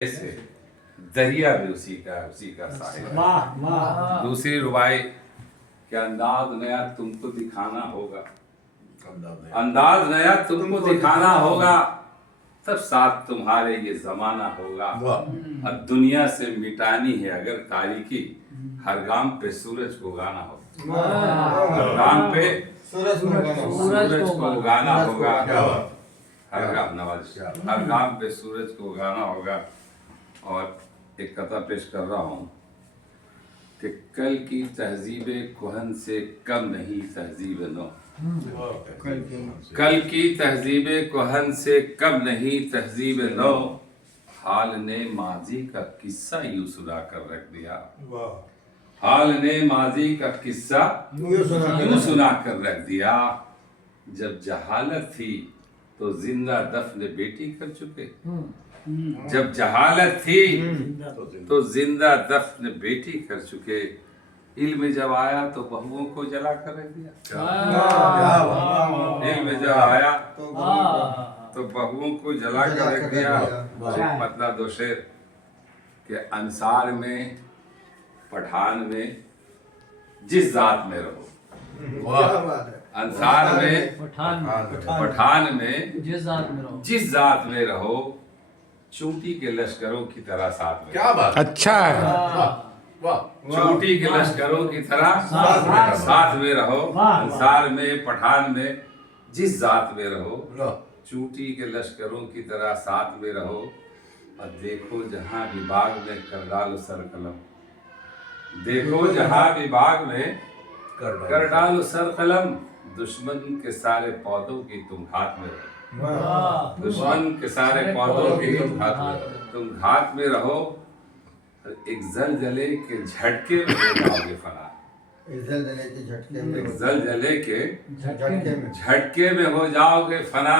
से दरिया भी उसी का साहिल है। दूसरी रुबाई कि अंदाज नया तुमको दिखाना होगा, अंदाज नया तुमको दिखाना होगा, तब साथ तुम्हारे ये जमाना होगा। और दुनिया से मिटानी है अगर तारीकी, हर गाम पे सूरज को उगाना होगा, हर गाम पे सूरज को उगाना होगा, हर गाम पे सूरज को उगाना होगा। और एक कथा पेश कर रहा हूँ कि कल की तहजीब कुहन से कम नहीं तहजीब नौ, कल की तहजीब कुहन से कम नहीं तहजीब नौ, हाल ने माजी का किस्सा यूं सुना कर रख दिया, हाल ने माजी का किस्सा यूं सुना कर रख दिया। जब जहालत थी तो जिंदा दफन बेटी कर चुके, जब जहालत थी तो जिंदा दफन बेटी कर चुके। इल्म जब आया तो बहुओं को जला कर रख दिया, इल्म जब आया तो बहुओं को जला कर रख दिया। मतलब दो शेर के अंसार में पठान में जिस जात में रहो, अंसार में पठान में जिस जात में रहो, चोटी के लश्करों की तरह साथ में। क्या बात, अच्छा है। चोटी के लश्करों की तरह साथ में रहो, अंसार में पठान में जिस जात में रहो, चोटी के लश्करों की तरह साथ में रहो। और देखो जहां विभाग में कर डालो सर कलम, देखो जहां विभाग में कर डालो सर कलम, दुश्मन के सारे पौधों की तुम घात में रहो, दुश्मन के सारे पौधों की तुम घात में रहो। एक जलजले के झटके में हो जाओगे फना, एक जलजले के झटके में हो जाओगे फना।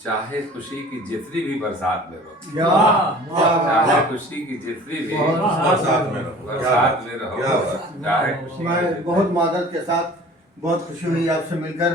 चाहे खुशी की जितनी भी बरसात में रहो, चाहे खुशी की जितनी भी बरसात में रहो, चाहे बहुत मादर के साथ बहुत खुशी हुई आपसे मिलकर।